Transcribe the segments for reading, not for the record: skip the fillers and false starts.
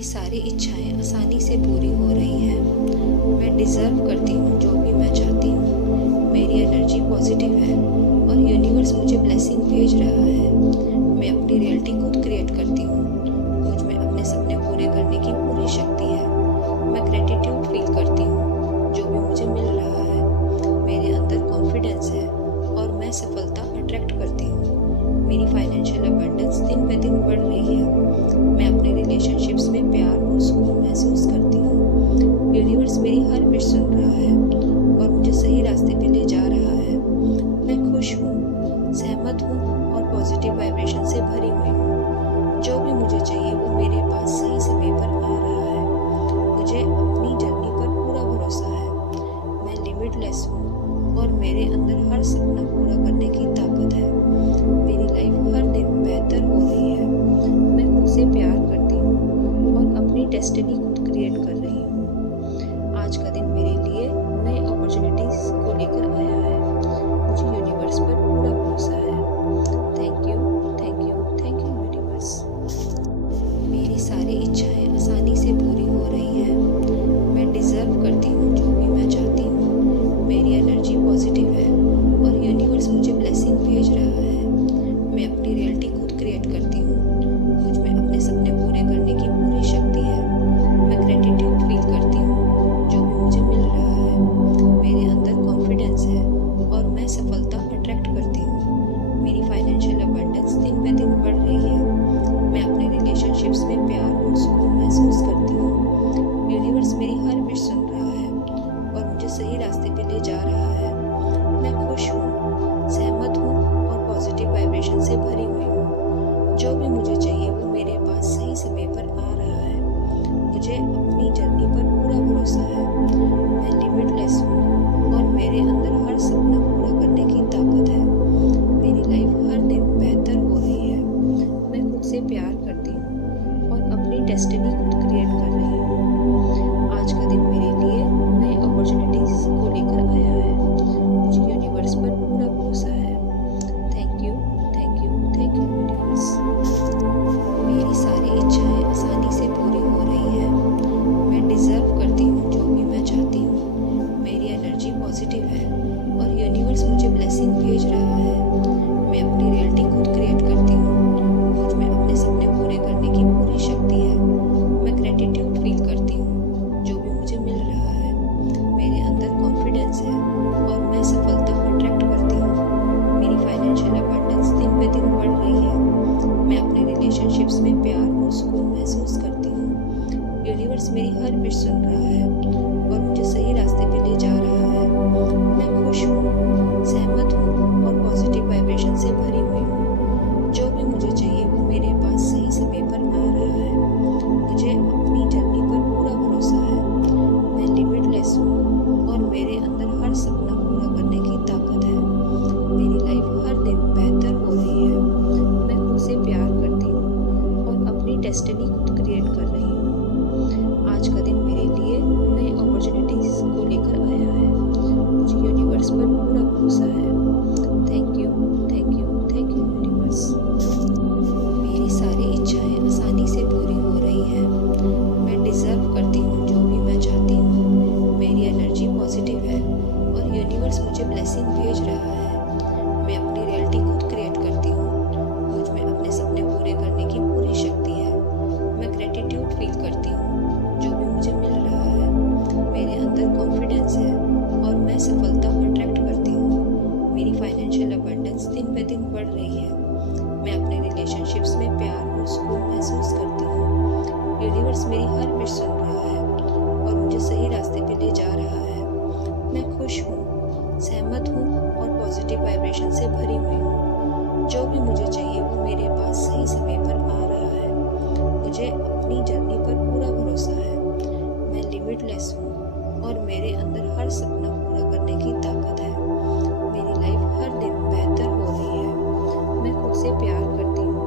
मेरी सारी इच्छाएं आसानी से पूरी हो रही हैं। मैं डिज़र्व करती हूँ जो भी मैं चाहती हूँ। मेरी एनर्जी पॉजिटिव है और यूनिवर्स मुझे ब्लेसिंग भेज रहा है। मैं अपनी रियलिटी खुद क्रिएट करती हूँ। मुझ में अपने सपने पूरे करने की पूरी शक्ति है। मैं ग्रेटिट्यूड फील करती हूँ जो भी मुझे मिल रहा है। मेरे अंदर कॉन्फिडेंस है और मैं सफलता अट्रैक्ट करती हूँ। मेरी फाइनेंशियल अबंडेंस दिन पे दिन बढ़ रही है। मैं अपने रिलेशनशिप्स में प्यार और सुकून महसूस करती हूँ। यूनिवर्स मेरी हर विश सुन रहा है और मुझे सही रास्ते पे ले जा रहा है। मैं खुश हूँ, सहमत हूँ और पॉजिटिव वाइब्रेशन से भरी हुई हूँ। जो भी मुझे चाहिए वो मेरे पास सही समय पर आ रहा है। मुझे अपनी जर्नी पर पूरा भरोसा है। मैं लिमिटलेस हूँ और मेरे अंदर हर सपना पूरा करने की ताकत है। मेरी लाइफ हर दिन बेहतर हो रही है। मैं खुद से प्यार करती हूँ और अपनी डेस्टिनी खुद क्रिएट कर रही हूँ। आज का दिन मेरे लिए नए अपॉर्चुनिटीज को लेकर आया है। मुझे यूनिवर्स पर पूरा भरोसा है। Thank you, thank you, thank you universe. मेरी सारी इच्छाएं आसानी से पूरी हो रही हैं। मैं डिज़र्व करती हूँ जो भी मैं चाहती हूँ। मेरी एनर्जी पॉजिटिव है और यूनिवर्स मुझे ब्लेसिंग भेज रहा है। मैं अपनी रियलिटी खुद क्रिएट करती हूँ। मुझ में अपने सपने पूरे करने की पूरी शक्ति है। मैं ग्रेटिट्यूड फील करती हूँ जो भी मुझे मिल रहा है। मेरे अंदर कॉन्फिडेंस है और मैं सफलता अट्रैक्ट करती हूँ। मेरी फाइनेंशियल अबंडेंस दिन पे दिन बढ़ रही है। मैं अपने रिलेशनशिप्स में प्यार और सुकून महसूस करती हूँ। यूनिवर्स मेरी हर विश सुन रहा है और मुझे सही रास्ते पे ले जा रहा है। मैं खुश हूँ, सहमत हूँ और पॉजिटिव वाइब्रेशन से भरी हुई हूँ। जो भी मुझे चाहिए वो मेरे पास सही समय पर आ रहा है। मुझे अपनी जर्नी पर पूरा भरोसा है। मैं लिमिटलेस हूँ और मेरे अंदर हर सपना पूरा करने की ताकत है। मेरी लाइफ हर दिन बेहतर हो रही है। मैं खुद से प्यार करती हूँ और अपनी डेस्टिनी खुद क्रिएट कर रही हूँ। आज का दिन मेरे लिए नए अपॉर्चुनिटीज को लेकर आया है। मुझे यूनिवर्स पर पूरा भरोसा है। Thank you, thank you, thank you universe. मेरी सारी इच्छाएं आसानी से पूरी हो रही हैं। मैं डिज़र्व करती हूँ जो भी मैं चाहती हूँ। मेरी एनर्जी पॉजिटिव है और यूनिवर्स मुझे ब्लेसिंग भेज रहा है। मैं अपनी रियलिटी खुद क्रिएट करती हूँ। मुझ में अपने सपने पूरे करने की पूरी शक्ति है। मैं ग्रेटिट्यूड फील करती हूँ जो भी मुझे मिल रहा है। मेरे अंदर कॉन्फिडेंस है और मैं सफलता अट्रैक्ट करती हूँ। मेरी फाइनेंशियल अबंडेंस दिन पे दिन बढ़ रही है। मैं अपने रिलेशनशिप्स में प्यार और सुकून महसूस करती हूँ। यूनिवर्स मेरी हर विश सुन रहा है और मुझे सही रास्ते पे ले जा रहा है। मैं खुश हूँ, सहमत हूँ और पॉजिटिव वाइब्रेशन से भरी हुई हूँ। जो भी मुझे चाहिए वो मेरे पास सही समय पर आ रहा है। मुझे अपनी जर्नी पर पूरा भरोसा है। मैं लिमिटलेस हूँ और मेरे अंदर हर सपना पूरा करने की ताकत है। मेरी लाइफ हर दिन बेहतर हो रही है। मैं खुद से प्यार करती हूँ और अपनी डेस्टिनी खुद क्रिएट कर रही हूँ। आज का दिन मेरे लिए नए अपॉर्चुनिटीज को लेकर आया है। मुझे यूनिवर्स पर पूरा भरोसा है। Thank you, thank you, thank you universe. मेरी सारी इच्छाएं आसानी से पूरी हो रही हैं। मैं डिज़र्व करती हूँ जो भी मैं चाहती हूँ। मेरी एनर्जी पॉजिटिव है और यूनिवर्स मुझे ब्लेसिंग भेज रहा है। मैं अपनी रियलिटी खुद क्रिएट करती हूँ। मुझ में अपने सपने पूरे करने की पूरी शक्ति है। मैं ग्रेटिट्यूड फील करती हूँ जो भी मुझे मिल रहा है। मेरे अंदर कॉन्फिडेंस है और मैं सफलता अट्रैक्ट करती हूँ। मेरी फाइनेंशियल अबंडेंस दिन पे दिन बढ़ रही है। मैं अपने रिलेशनशिप्स में प्यार और सुकून महसूस करती हूँ। यूनिवर्स मेरी हर विश सुन रहा है और मुझे सही रास्ते पे ले जा रहा है। मैं खुश हूँ, सहमत हूँ और पॉजिटिव वाइब्रेशन से भरी हुई हूँ। जो भी मुझे चाहिए वो मेरे पास सही समय पर आ रहा है। मुझे अपनी जर्नी पर पूरा भरोसा है। मैं लिमिटलेस हूँ और मेरे अंदर हर सपना पूरा करने की ताकत है। मेरी लाइफ हर दिन बेहतर हो रही है। मैं खुद से प्यार करती हूँ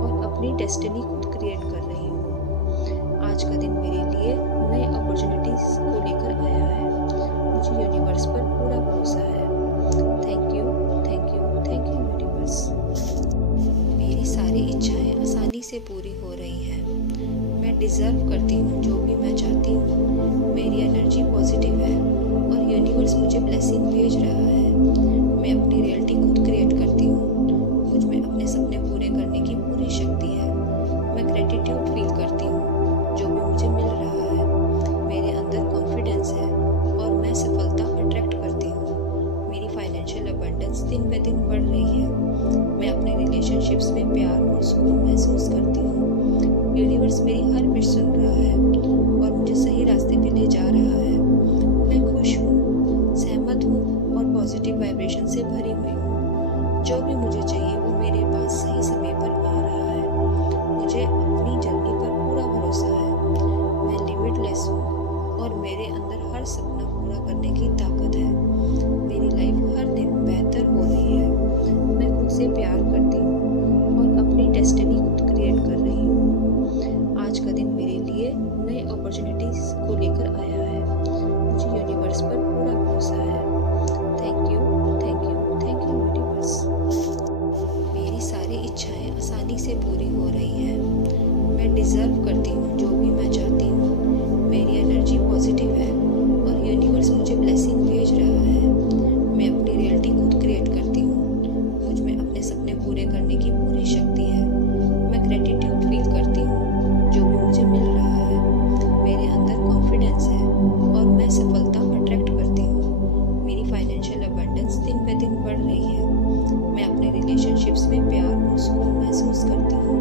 और अपनी डेस्टिनी खुद क्रिएट कर रही हूँ। आज का दिन मेरे लिए नए अपॉर्चुनिटीज को लेकर आया है। मुझे यूनिवर्स पर पूरा भरोसा है। Thank you, thank you, thank you universe. मेरी सारी इच्छाएं आसानी से पूरी हो रही हैं। मैं डिज़र्व करती हूँ जो भी मैं चाहती हूँ। मेरी एनर्जी पॉजिटिव है और यूनिवर्स मुझे ब्लेसिंग भेज रहा है। मैं अपनी रियलिटी खुद क्रिएट करती हूँ। मुझ में अपने सपने पूरे करने की पूरी शक्ति है। मैं ग्रेटिट्यूड फील करती हूँ जो भी मुझे मिल रहा है। मेरे अंदर कॉन्फिडेंस है और मैं सफलता अट्रैक्ट करती हूँ। मेरी फाइनेंशियल अबंडेंस दिन ब दिन बढ़ रही है। मैं अपने रिलेशनशिप्स में प्यार और सुकून महसूस करती हूँ। यूनिवर्स मेरी हर विश सुन रहा है और मुझे सही रास्ते पे ले जा रहा है। मैं खुश हूँ, सहमत हूँ और पॉजिटिव वाइब्रेशन से भरी हुई हूँ। जो भी मुझे चाहिए वो मेरे पास सही समय पर आ रहा है। मुझे अपनी जर्नी पर पूरा भरोसा है। मैं लिमिटलेस हूँ और मेरे अंदर हर सपना पूरा करने की ताकत है। मेरी लाइफ हर दिन बेहतर हो रही है। मैं खुद से प्यार करती हूँ और अपनी डेस्टिनी खुद क्रिएट कर रही हूँ। आज का दिन मेरे लिए नए अपॉर्चुनिटीज को लेकर आया है। मुझे यूनिवर्स पर पूरा भरोसा है। Thank you, thank you, thank you universe. मेरी सारी इच्छाएं आसानी से पूरी हो रही हैं। मैं डिज़र्व करती हूँ जो भी मैं चाहती हूँ। मेरी एनर्जी पॉजिटिव है और यूनिवर्स मुझे ब्लेसिंग भेज रहा है। मैं अपनी रियलिटी खुद क्रिएट करती हूँ। मुझ में अपने सपने पूरे करने की पूरी शक्ति है। मैं ग्रेटिट्यूड फील करती हूँ जो भी मुझे मिल रहा है। मेरे अंदर कॉन्फिडेंस है और मैं सफलता अट्रैक्ट करती हूँ। मेरी फाइनेंशियल अबंडेंस दिन ब दिन बढ़ रही है। मैं अपने रिलेशनशिप्स में प्यार और सुकून महसूस करती हूँ।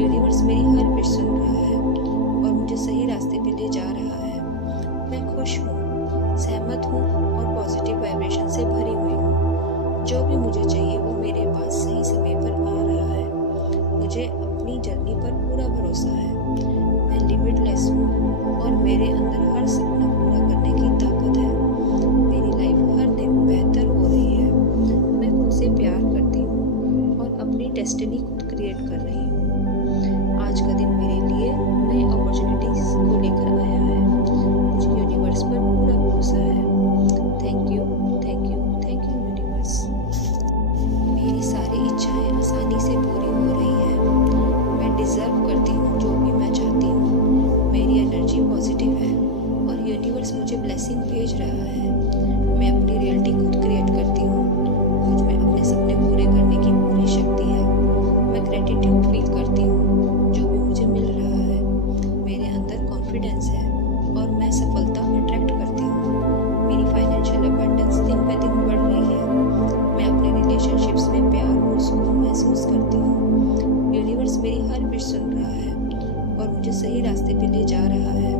यूनिवर्स मेरी हर विश सुन रहा है और मुझे सही रास्ते पे ले जा रहा है। मैं खुश हूँ, सहमत हूँ और पॉजिटिव वाइब्रेशन से भरी हुई हूँ। जो भी मुझे चाहिए वो मेरे पास सही समय पर आ रहा है। मुझे अपनी जर्नी पर पूरा भरोसा है। मैं लिमिटलेस हूँ और मेरे अंदर हर सपना पूरा करने की ताकत है। मेरी लाइफ हर दिन बेहतर हो रही है। मैं खुद से प्यार करती हूँ और अपनी डेस्टिनी खुद क्रिएट कर रही हूँ। आज का दिन मेरे लिए नए अपॉर्चुनिटीज को लेकर आया है। मुझे यूनिवर्स पर पूरा भरोसा है। Thank you, thank you, thank you universe. मेरी सारी इच्छाएं आसानी से पूरी हो रही हैं। मैं डिज़र्व करती हूँ जो भी मैं चाहती हूँ। मेरी एनर्जी पॉजिटिव है और यूनिवर्स मुझे ब्लेसिंग भेज रहा है। मैं अपनी रियलिटी खुद क्रिएट करती हूँ। मुझ में अपने सपने पूरे करने की पूरी शक्ति है। मैं ग्रेटिट्यूड फील करती हूँ जो भी मुझे मिल रहा है। मेरे अंदर कॉन्फिडेंस है और मैं सफलता अट्रैक्ट करती हूँ। मेरी फाइनेंशियल अबंडेंस दिन ब दिन बढ़ रही है। मैं अपने रिलेशनशिप्स में प्यार और सुकून महसूस करती हूँ। यूनिवर्स मेरी हर विश सुन रहा है और मुझे सही रास्ते पे ले जा रहा है।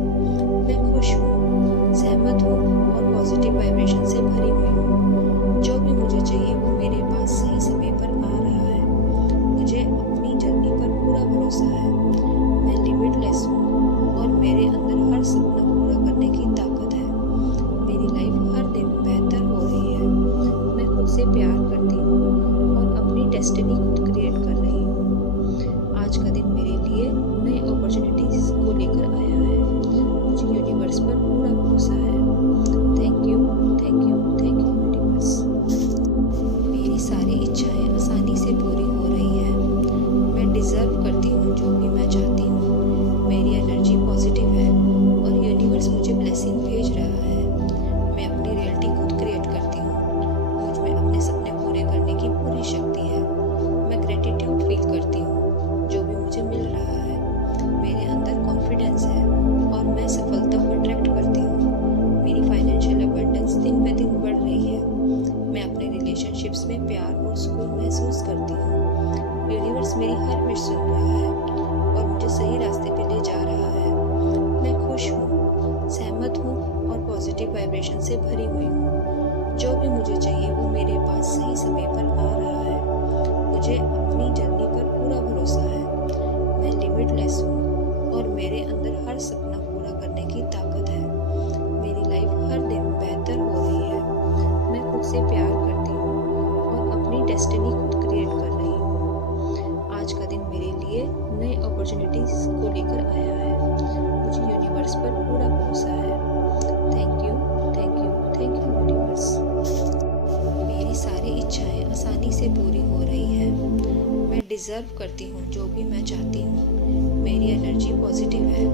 मैं खुश हूँ, सहमत हूँ और पॉजिटिव वाइब्रेशन से भरी हुई हूँ। जो भी मुझे चाहिए वो मेरे पास सही समय पर आ रहा है। मुझे अपनी जर्नी पर पूरा भरोसा है। मैं लिमिटलेस हूँ और मेरे अंदर हर सपना पूरा करने की ताकत है। मेरी लाइफ हर दिन बेहतर हो रही है। मैं खुद से प्यार करती हूँ और अपनी डेस्टिनी खुद क्रिएट कर रही हूँ। आज का दिन मेरे लिए नए अपॉर्चुनिटीज को लेकर आया है। मुझे यूनिवर्स पर पूरा भरोसा है। Thank you, thank you, thank you universe. मेरी सारी इच्छाएं आसानी से पूरी हो रही हैं। मैं डिज़र्व करती हूँ जो भी मैं चाहती हूँ। मेरी एनर्जी पॉजिटिव है और यूनिवर्स मुझे ब्लेसिंग भेज रहा है। मैं अपनी रियलिटी खुद क्रिएट करती हूँ। मुझ में अपने सपने पूरे करने की पूरी शक्ति है। मैं ग्रेटिट्यूड फील करती हूँ जो भी मुझे मिल रहा है। मेरे अंदर कॉन्फिडेंस है और मैं सफलता अट्रैक्ट करती हूँ। मेरी फाइनेंशियल अबंडेंस दिन ब दिन बढ़ रही है। मैं अपने रिलेशनशिप्स में प्यार और सुकून महसूस करती हूँ। यूनिवर्स मेरी हर विश सुन रहा है और मुझे सही रास्ते पे ले जा रहा है। मैं खुश हूँ, सहमत हूँ और पॉजिटिव वाइब्रेशन से भरी हुई हूँ। जो भी मुझे चाहिए वो मेरे पास सही समय पर आ रहा है। मुझे अपनी जर्नी पर पूरा भरोसा है। मैं लिमिटलेस हूँ और मेरे अंदर हर सपना पूरा करने की ताकत है। मेरी लाइफ हर दिन बेहतर हो रही है। मैं खुद से प्यार करती हूँ और अपनी डेस्टिनी खुद क्रिएट कर रही हूँ। आज का दिन मेरे लिए नए अपॉर्चुनिटीज को लेकर आया है। मुझे यूनिवर्स पर पूरा भरोसा है। Thank you, thank you, thank you universe. मेरी सारी इच्छाएं आसानी से पूरी हो रही हैं। मैं डिज़र्व करती हूँ जो भी मैं चाहती हूँ। मेरी एनर्जी पॉजिटिव है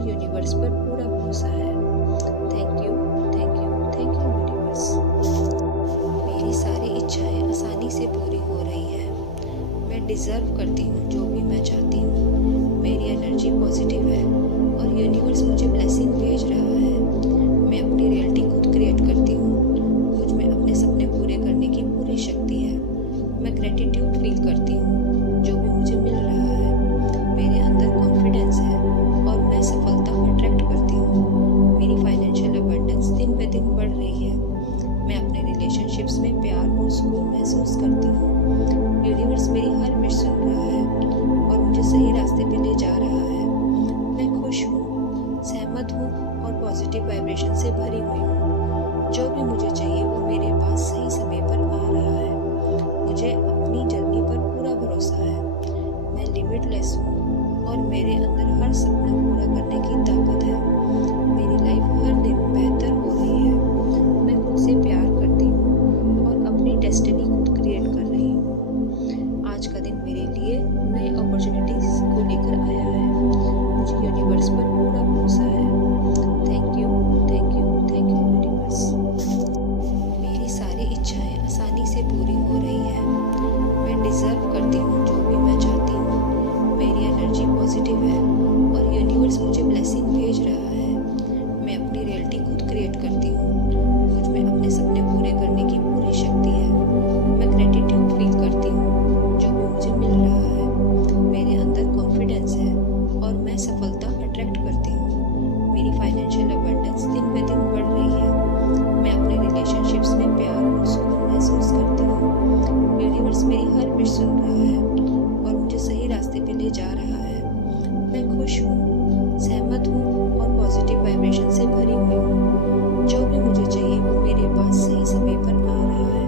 मुझे यूनिवर्स पर पूरा भरोसा है। Thank you, thank you, thank you universe. मेरी सारी इच्छाएं आसानी से पूरी हो रही हैं। मैं डिज़र्व करती हूँ जो भी मैं चाहती हूँ। मेरी एनर्जी पॉजिटिव है और यूनिवर्स मुझे ब्लेसिंग भेज रहा है। मैं अपनी रियलिटी खुद क्रिएट करती हूँ। मुझ में अपने सपने पूरे करने की पूरी शक्ति है। मैं ग्रेटिट्यूड फील करती हूँ जो भी मुझे मिल रहा है। मेरे अंदर कॉन्फिडेंस है और मैं सफलता अट्रैक्ट करती हूँ। मेरी फाइनेंशियल अबंडेंस दिन ब दिन बढ़ रही है। मैं अपने रिलेशनशिप्स में प्यार और सुकून महसूस करती हूँ। यूनिवर्स मेरी हर विश सुन रहा है और मुझे सही रास्ते पे ले जा रहा है। मैं खुश हूँ, सहमत हूँ और पॉजिटिव वाइब्रेशन से भरी हुई हूँ। जो भी मुझे चाहिए वो मेरे पास सही समय पर आ रहा है। मुझे अपनी जर्नी पर पूरा भरोसा है। मैं लिमिटलेस हूँ और मेरे अंदर हर सपना पूरा करने की ताकत है। मेरी लाइफ हर दिन बेहतर हो रही है। मैं खुद से प्यार करती हूँ और अपनी डेस्टिनी खुद क्रिएट कर रही हूँ। आज का दिन मेरे लिए नए अपॉर्चुनिटीज को लेकर आया है। मुझे यूनिवर्स पर पूरा भरोसा है। Thank you, thank you, thank you universe. मेरी सारी इच्छाएं आसानी से पूरी हो रही हैं। मैं डिज़र्व करती हूँ जो भी मैं चाहती हूँ। मेरी एनर्जी पॉजिटिव है और यूनिवर्स मुझे ब्लेसिंग भेज रहा है। मैं अपनी रियलिटी खुद क्रिएट करती हूँ। मुझ में अपने सपने पूरे करने की पूरी शक्ति है। मैं ग्रेटिट्यूड फील करती हूँ जो भी मुझे मिल रहा है। मेरे अंदर कॉन्फिडेंस है और मैं सफलता अट्रैक्ट करती हूँ। मेरी फाइनेंशियल अबंडेंस दिन ब दिन बढ़ रही है। मैं अपने रिलेशनशिप्स में प्यार और सुकून महसूस करती हूँ। यूनिवर्स मेरी हर विश सुन रहा है और मुझे सही रास्ते पे ले जा रहा है। मैं खुश हूँ, सहमत हूँ और पॉजिटिव वाइब्रेशन से भरी हुई हूँ। जो भी मुझे चाहिए वो मेरे पास सही समय पर आ रहा है।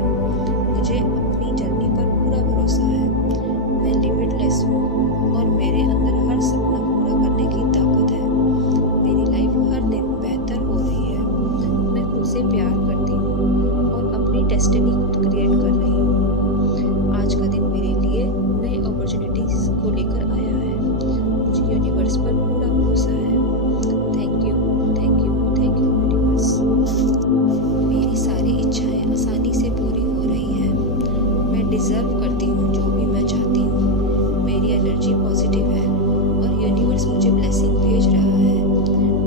मुझे अपनी जर्नी पर पूरा भरोसा है। मैं लिमिटलेस हूँ और मेरे अंदर हर सपना पूरा करने की ताकत है। मेरी लाइफ हर दिन बेहतर हो रही है। मैं खुद से प्यार करती हूँ और अपनी डेस्टिनी खुद क्रिएट कर रही हूँ। आज का दिन मेरे लिए नए अपॉर्चुनिटीज को लेकर आया है। मुझे यूनिवर्स पर पूरा भरोसा है। Thank you, thank you, thank you universe. मेरी सारी इच्छाएं आसानी से पूरी हो रही हैं। मैं डिज़र्व करती हूँ जो भी मैं चाहती हूँ। मेरी एनर्जी पॉजिटिव है और यूनिवर्स मुझे ब्लेसिंग भेज रहा है।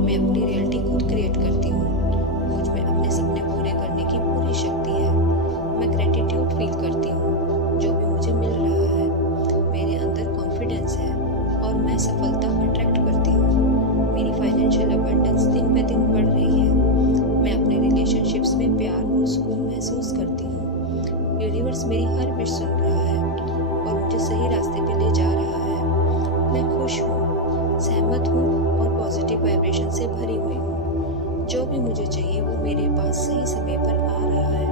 मैं अपनी रियलिटी खुद क्रिएट करती हूँ। मुझ में अपने सपने पूरे करने की पूरी शक्ति है। मैं ग्रेटिट्यूड फील करती हूँ जो भी मुझे मिल रहा है। मेरे अंदर कॉन्फिडेंस है और मैं सफलता अट्रैक्ट करती हूँ। मेरी फाइनेंशियल अबंडेंस दिन ब दिन बढ़ रही है। मैं अपने रिलेशनशिप्स में प्यार और सुकून महसूस करती हूँ। यूनिवर्स मेरी हर विश सुन रहा है और मुझे सही रास्ते पे ले जा रहा है। मैं खुश हूँ, सहमत हूँ और पॉजिटिव वाइब्रेशन से भरी हुई हूँ। जो भी मुझे चाहिए वो मेरे पास सही समय पर आ रहा है।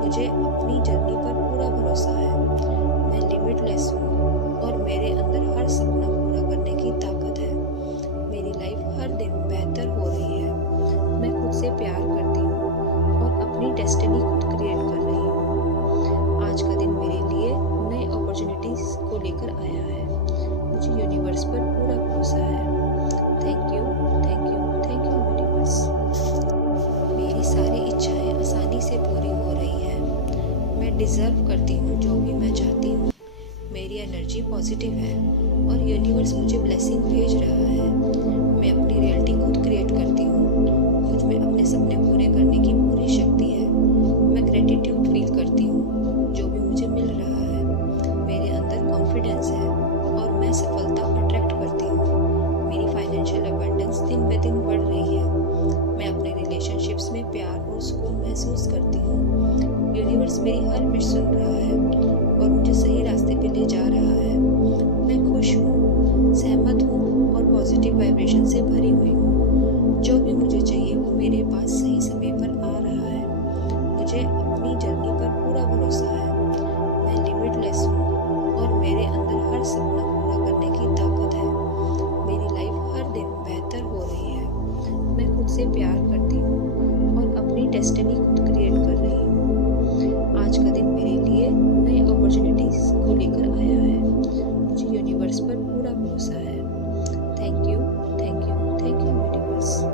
मुझे अपनी जर्नी पर पूरा भरोसा है। मैं लिमिटलेस हूँ और मेरे अंदर हर सपना पूरा करने की ताकत है। मेरी लाइफ हर दिन बेहतर हो रही है। मैं खुद से प्यार करती हूँ और अपनी डेस्टिनी खुद क्रिएट कर रही हूँ। आज का दिन मेरे लिए नए अपॉर्चुनिटीज को लेकर आया है। मुझे यूनिवर्स पर पूरा भरोसा है। Thank you, thank you, thank you universe. मेरी सारी इच्छाएं आसानी से पूरी हो रही हैं। मैं डिज़र्व करती हूँ जो भी मैं चाहती हूँ। मेरी एनर्जी पॉजिटिव है और यूनिवर्स मुझे ब्लेसिंग भेज रहा है। मैं अपनी रियलिटी खुद क्रिएट करती हूँ। मुझ में अपने सपने पूरे करने की पूरी शक्ति है। मैं ग्रेटिट्यूड फील करती हूँ जो भी मुझे मिल रहा है। मेरे अंदर कॉन्फिडेंस है और मैं सफलता अट्रैक्ट करती हूँ। मेरी फाइनेंशियल अबंडेंस दिन ब दिन बढ़ रही है। मैं अपने रिलेशनशिप्स में प्यार और सुकून महसूस करती हूँ। यूनिवर्स मेरी हर विश सुन रहा है और मुझे सही रास्ते पे ले जा रहा है। मैं खुश हूँ, सहमत हूँ और पॉजिटिव वाइब्रेशन से भरी हुई हूँ। जो भी मुझे चाहिए वो मेरे पास सही समय पर आ रहा है। मुझे अपनी जर्नी पर पूरा भरोसा है। मैं लिमिटलेस हूँ और मेरे अंदर हर सपना पूरा करने की ताकत है। मेरी लाइफ हर दिन बेहतर हो रही है। मैं खुद से प्यार करती हूँ और अपनी डेस्टिनी खुद